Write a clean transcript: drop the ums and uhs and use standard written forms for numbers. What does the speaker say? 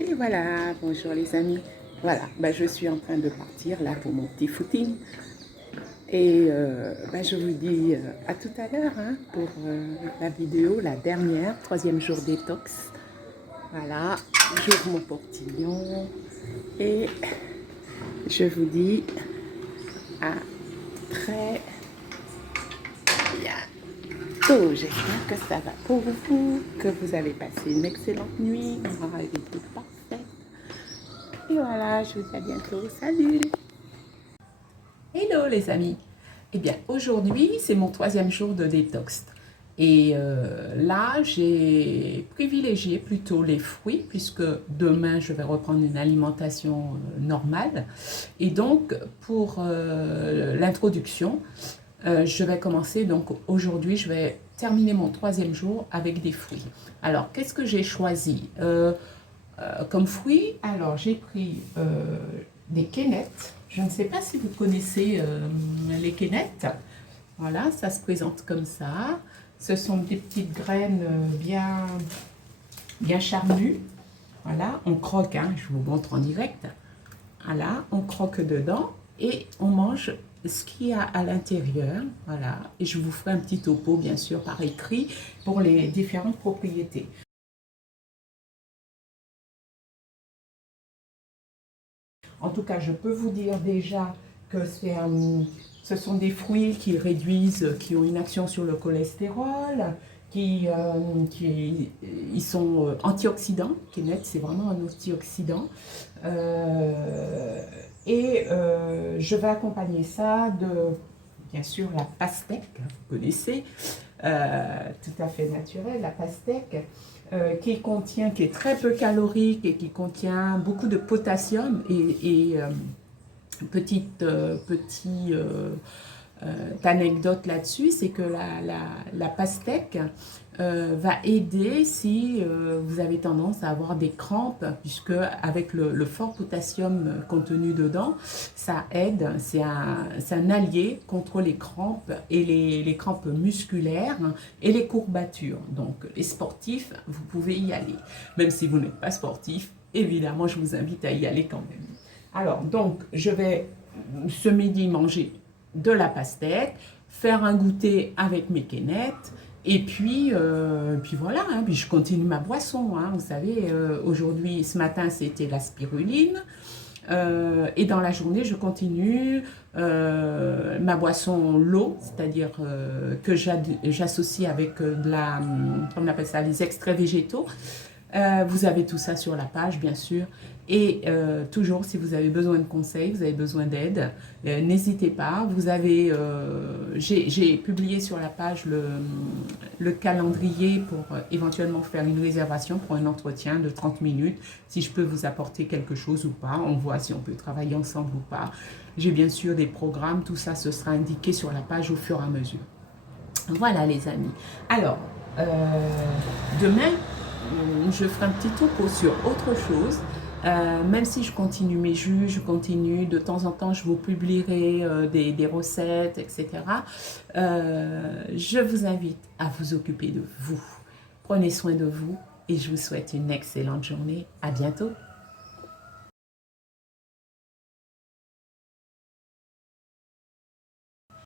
Et voilà, bonjour les amis. Voilà, je suis en train de partir là pour mon petit footing. Et je vous dis à tout à l'heure hein, pour la vidéo, la dernière, troisième jour détox. Voilà, j'ouvre mon portillon et je vous dis à très bientôt. J'espère que ça va pour vous, que vous avez passé une excellente nuit, une été parfaite. Et voilà, je vous dis à bientôt. Salut! Hello les amis. Eh bien, aujourd'hui, c'est mon troisième jour de détox. Et là, j'ai privilégié plutôt les fruits, puisque demain, je vais reprendre une alimentation normale. Et donc, pour l'introduction, je vais commencer. Donc, aujourd'hui, je vais terminer mon troisième jour avec des fruits. Alors, qu'est-ce que j'ai choisi comme fruits? Alors, j'ai pris des quénettes. Je ne sais pas si vous connaissez les quénettes. Voilà, ça se présente comme ça. Ce sont des petites graines bien charnues. Voilà, on croque, hein, je vous montre en direct. Voilà, on croque dedans et on mange ce qu'il y a à l'intérieur. Voilà, et je vous ferai un petit topo, bien sûr, par écrit pour les différentes propriétés. En tout cas, je peux vous dire déjà que ce sont des fruits qui réduisent, qui ont une action sur le cholestérol, ils sont antioxydants. Quénette, c'est vraiment un antioxydant. Je vais accompagner ça de, bien sûr, la pastèque, vous connaissez, tout à fait naturelle, la pastèque. Qui est très peu calorique et qui contient beaucoup de potassium et anecdote là-dessus, c'est que la pastèque va aider si vous avez tendance à avoir des crampes, puisque avec le fort potassium contenu dedans, ça aide, c'est un allié contre les crampes et les crampes musculaires et les courbatures. Donc les sportifs, vous pouvez y aller. Même si vous n'êtes pas sportif, évidemment, je vous invite à y aller quand même. Alors, donc, je vais ce midi manger de la pastèque, faire un goûter avec mes quénettes, et puis voilà, hein, puis je continue ma boisson. Hein, vous savez, aujourd'hui, ce matin, c'était la spiruline. Et dans la journée, je continue ma boisson l'eau, c'est-à-dire que j'associe avec comment on appelle ça, les extraits végétaux. Vous avez tout ça sur la page, bien sûr. Et toujours, si vous avez besoin de conseils, vous avez besoin d'aide, n'hésitez pas. J'ai publié sur la page le calendrier pour éventuellement faire une réservation pour un entretien de 30 minutes. Si je peux vous apporter quelque chose ou pas, on voit si on peut travailler ensemble ou pas. J'ai bien sûr des programmes, tout ça, ce sera indiqué sur la page au fur et à mesure. Voilà les amis. Alors, demain, je ferai un petit topo sur autre chose. Même si je continue mes jus, je continue, de temps en temps, je vous publierai des recettes, etc. Je vous invite à vous occuper de vous. Prenez soin de vous et je vous souhaite une excellente journée. À bientôt.